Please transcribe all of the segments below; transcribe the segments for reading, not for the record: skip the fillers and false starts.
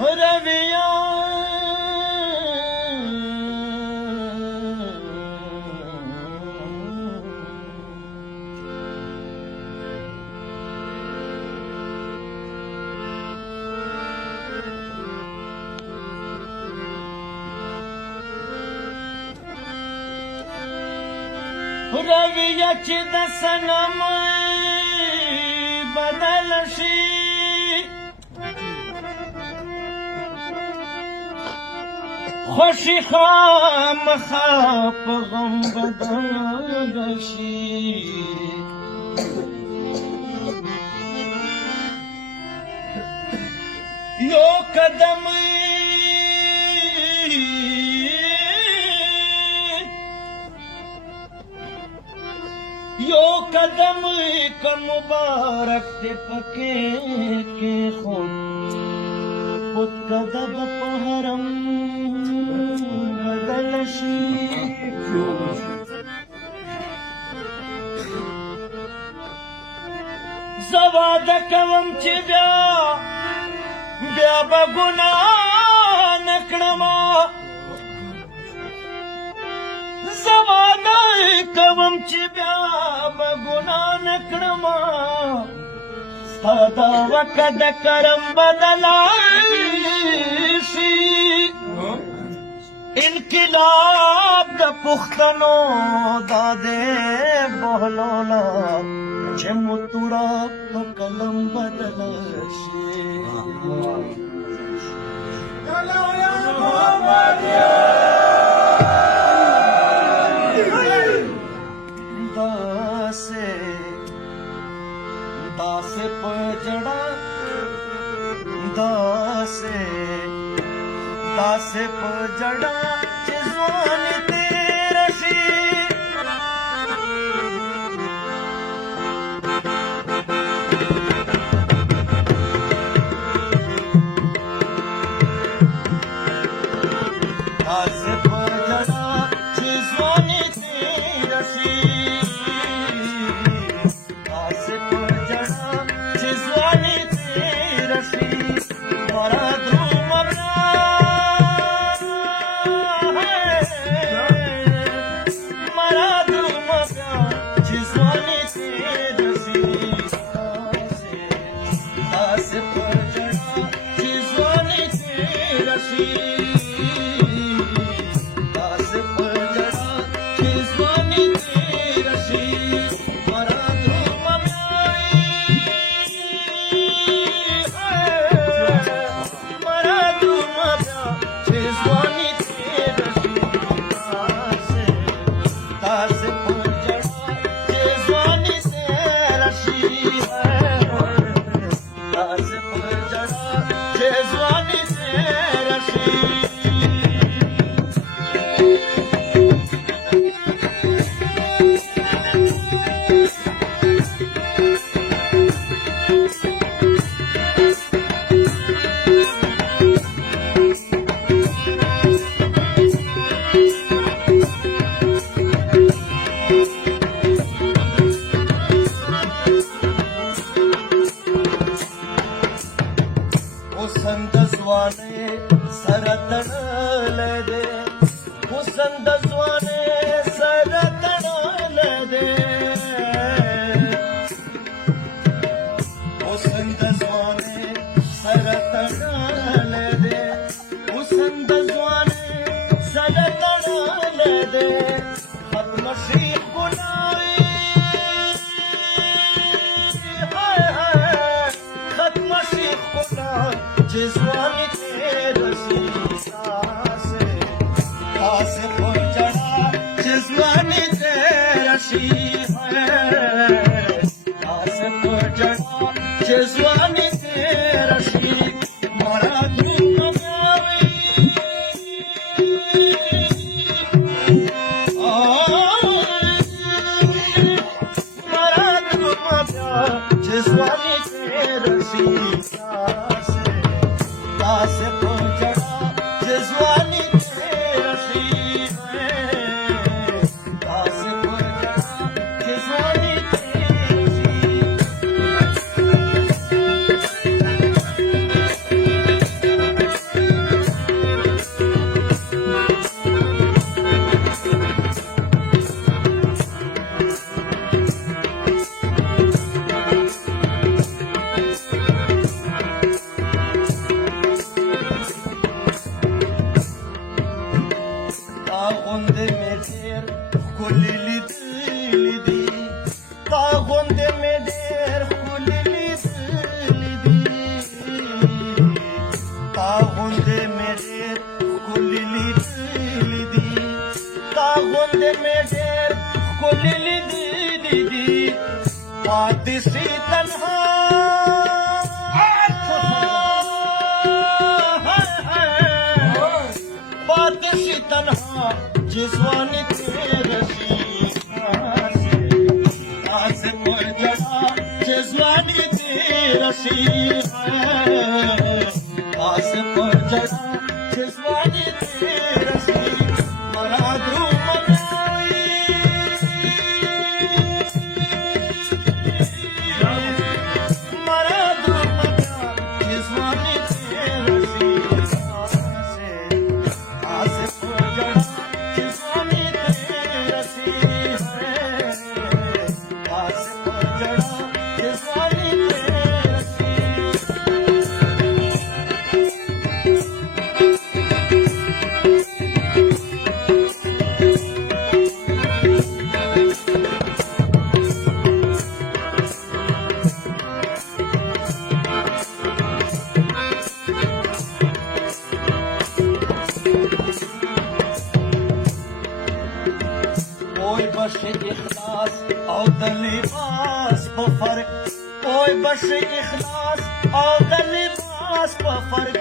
रविया रविया च दसनम बदलशी خوشی خام خواب غم بدلشی یو قدم کا مبارک تے پکے کے خود خود قدم پہرم بدلشی زواد کوم چې بیا به ګناه نکړما زواد کوم چې بیا به ګناه نکړما ستا دا وکد کرم بدلشي انقلاب د پښتنو دا دې بهلولا چې متورا په قلم بدل شي داسې په جړا داسې په جړا چې ځوان تیر شي داسې په جړا چې ځوان تیر شي داسې په جړا چې ځوان تیر شي مراد तागुंदे मेरे कुलिली दी तागुंदे मेरे कुलिली दी पादिसी तन्हा पादिसी तन्हा जिस्वानी तेरे आस पर जड़ा जिस्वानी तेरा आस पर जड़ा जिस्वानी तेरा मरा ध्रुव बश इखलास और लिबास पर फर्क कोई बश इखलास और लिबास पर फर्क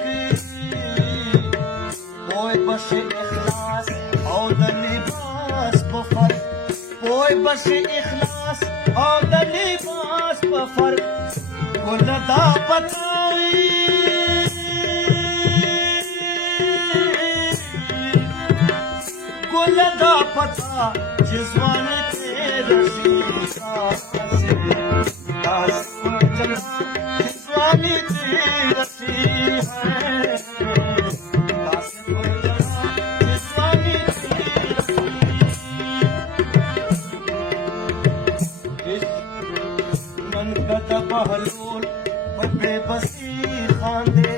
कोई बश इखलास और लिबास पर फर्क कोई बश इखलास और लिबास पर फर्क गुलदा बताई गुलदा पता जिस्वानी तेरा जिस्वानी तेरा जिस्वानी नन कदा बहलोल बेबसी खांदे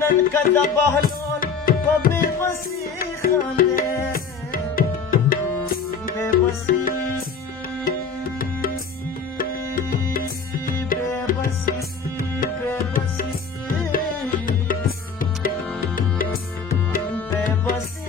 नन कदा बहलोल बेबसी खांदे बेबसी बेबसी बेबसी बेबसी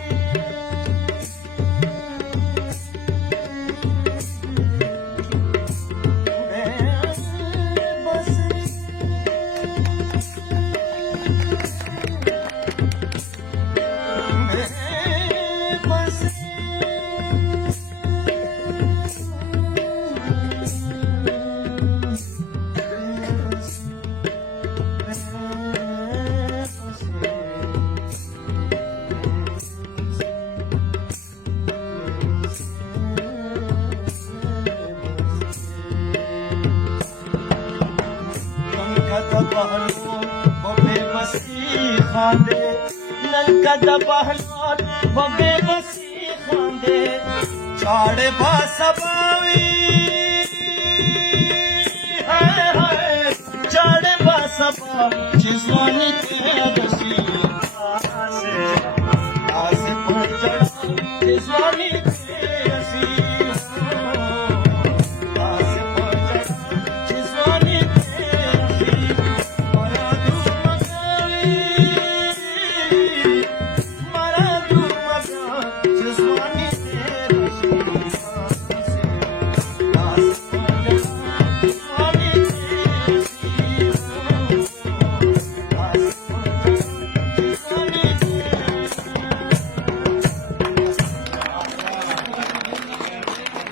खांदे नन कदा बहलोल बेबसी खांदे चाड़े बासबावी हाय हाय चाड़े बासबा जिस्वानी तेरा